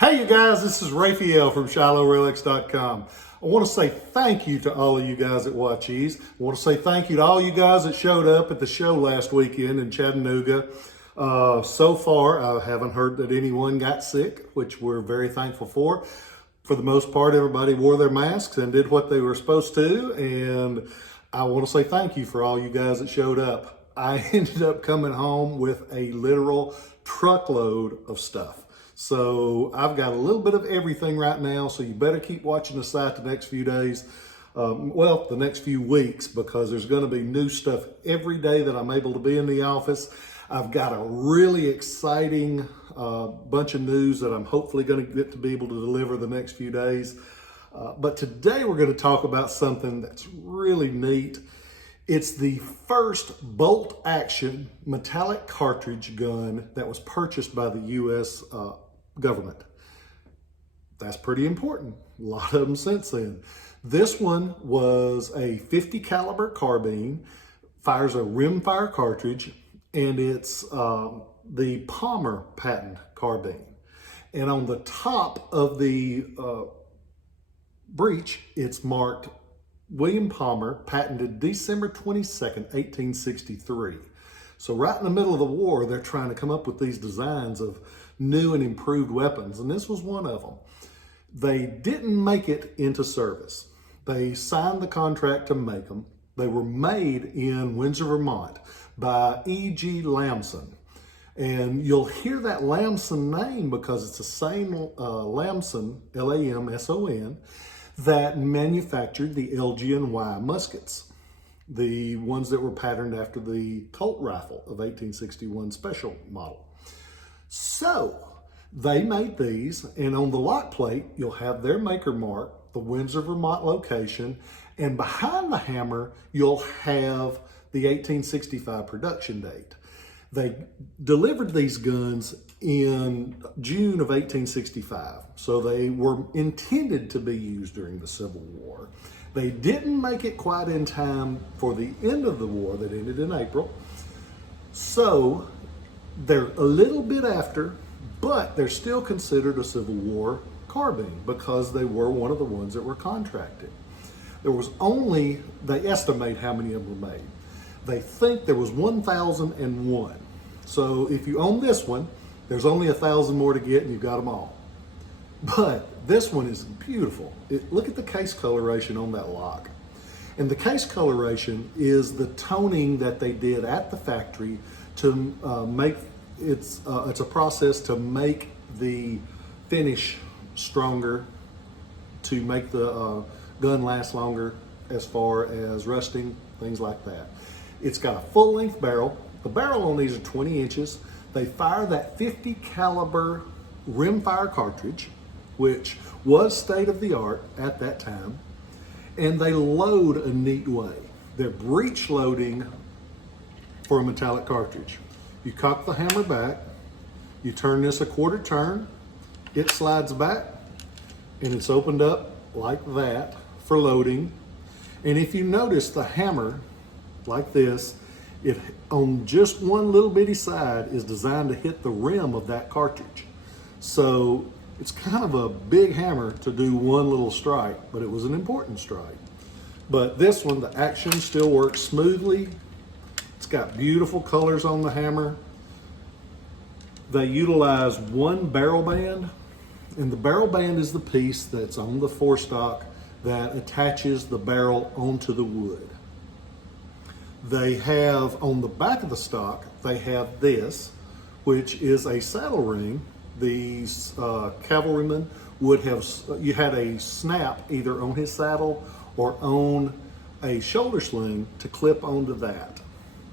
Hey you guys, this is Rafael from ShilohRelics.com. I want to say thank you to all of you guys that watch these. I want to say thank you to all you guys that showed up at the show last weekend in Chattanooga. So far, I haven't heard that anyone got sick, which we're very thankful for. For the most part, everybody wore their masks and did what they were supposed to. And I want to say thank you for all you guys that showed up. I ended up coming home with a literal truckload of stuff. So I've got a little bit of everything right now, so you better keep watching the site the next few days, the next few weeks, because there's going to be new stuff every day that I'm able to be in the office. I've got a really exciting bunch of news that I'm hopefully going to get to be able to deliver the next few days. But today we're going to talk about something that's really neat. It's the first bolt-action metallic cartridge gun that was purchased by the U.S. government. That's pretty important. A lot of them since then. This one was a 50 caliber carbine, fires a rimfire cartridge, and it's the Palmer patent carbine. And on the top of the breech, it's marked William Palmer, patented December 22nd, 1863. So right in the middle of the war, they're trying to come up with these designs of new and improved weapons, and this was one of them. They didn't make it into service. They signed the contract to make them. They were made in Windsor, Vermont by E.G. Lamson. And you'll hear that Lamson name because it's the same Lamson, L-A-M-S-O-N, that manufactured the LG&Y muskets, the ones that were patterned after the Colt rifle of 1861 special model. So they made these, and on the lock plate, you'll have their maker mark, the Windsor, Vermont location, and behind the hammer, you'll have the 1865 production date. They delivered these guns in June of 1865, so they were intended to be used during the Civil War. They didn't make it quite in time for the end of the war that ended in April, so they're a little bit after, but they're still considered a Civil War carbine because they were one of the ones that were contracted. There was only, they estimate how many of them were made. They think there was 1,001. So if you own this one, there's only 1,000 more to get and you've got them all. But this one is beautiful. Look at the case coloration on that lock. And the case coloration is the toning that they did at the factory to make, it's a process to make the finish stronger, to make the gun last longer as far as rusting, things like that. It's got a full length barrel. The barrel on these are 20 inches. They fire that 50 caliber rimfire cartridge, which was state of the art at that time. And they load a neat way. They're breech loading for a metallic cartridge. You cock the hammer back, you turn this a quarter turn, it slides back, and it's opened up like that for loading. And if you notice the hammer, like this, it on just one little bitty side is designed to hit the rim of that cartridge. So it's kind of a big hammer to do one little strike, but it was an important strike. But this one, the action still works smoothly. It's got beautiful colors on the hammer. They utilize one barrel band, and the barrel band is the piece that's on the forestock that attaches the barrel onto the wood. They have, on the back of the stock, they have this, which is a saddle ring. These cavalrymen would have, you had a snap either on his saddle or on a shoulder sling to clip onto that.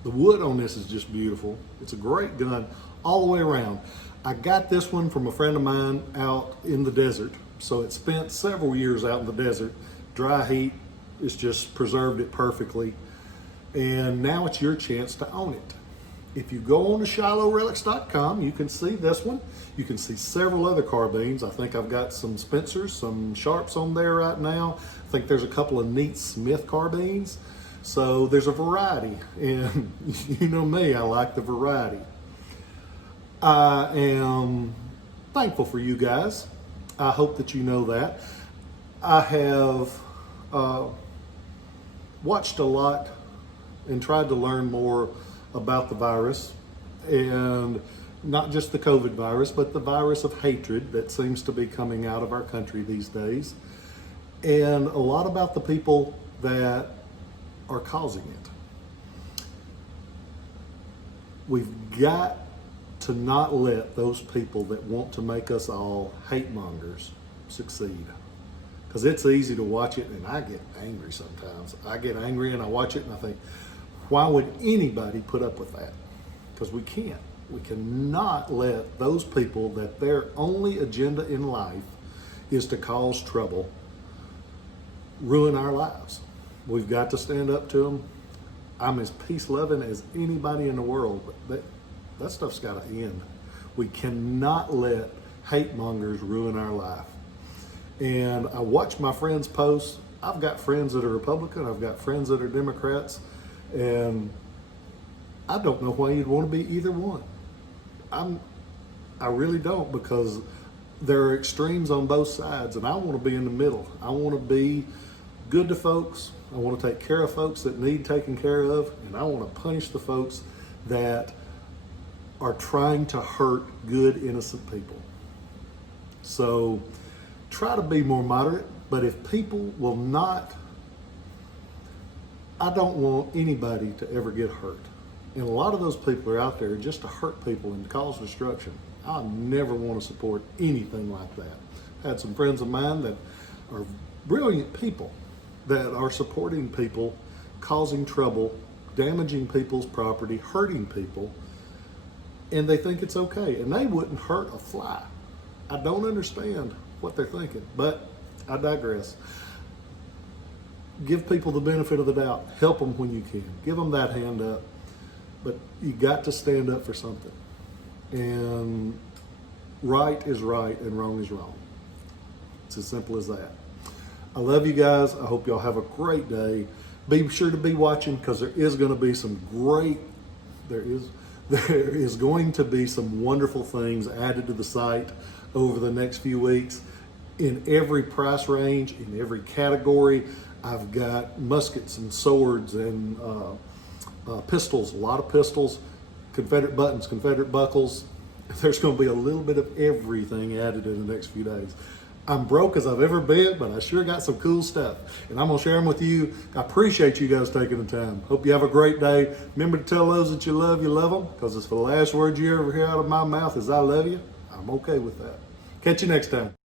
The wood on this is just beautiful. It's a great gun all the way around. I got this one from a friend of mine out in the desert. So it spent several years out in the desert. Dry heat, it's just preserved it perfectly. And now it's your chance to own it. If you go on to ShilohRelics.com, you can see this one. You can see several other carbines. I think I've got some Spencers, some Sharps on there right now. I think there's a couple of neat Smith carbines. So there's a variety, and you know me, I like the variety. I am thankful for you guys I hope that you know that. I have watched a lot and tried to learn more about the virus, and not just the COVID virus, but the virus of hatred that seems to be coming out of our country these days, and a lot about the people that are causing it. We've got to not let those people that want to make us all hate mongers succeed. Because it's easy to watch it, and I get angry sometimes. I get angry and I watch it and I think, why would anybody put up with that? Because we can't. We cannot let those people that their only agenda in life is to cause trouble ruin our lives. We've got to stand up to them. I'm as peace-loving as anybody in the world, but that stuff's got to end. We cannot let hate mongers ruin our life. And I watch my friends post. I've got friends that are Republican. I've got friends that are Democrats. And I don't know why you'd want to be either one. I really don't, because there are extremes on both sides, and I want to be in the middle. I want to be good to folks. I want to take care of folks that need taken care of, and I want to punish the folks that are trying to hurt good, innocent people. So try to be more moderate, but if people will not, I don't want anybody to ever get hurt. And a lot of those people are out there just to hurt people and cause destruction. I never want to support anything like that. I had some friends of mine that are brilliant people that are supporting people, causing trouble, damaging people's property, hurting people, and they think it's okay. And they wouldn't hurt a fly. I don't understand what they're thinking, but I digress. Give people the benefit of the doubt. Help them when you can. Give them that hand up. But you got to stand up for something. And right is right and wrong is wrong. It's as simple as that. I love you guys. I hope y'all have a great day. Be sure to be watching, because there is going to be some there is going to be some wonderful things added to the site over the next few weeks in every price range, in every category. I've got muskets and swords and pistols, a lot of pistols, Confederate buttons, Confederate buckles. There's going to be a little bit of everything added in the next few days. I'm broke as I've ever been, but I sure got some cool stuff, and I'm going to share them with you. I appreciate you guys taking the time. Hope you have a great day. Remember to tell those that you love them, because it's the last word you ever hear out of my mouth is I love you. I'm okay with that. Catch you next time.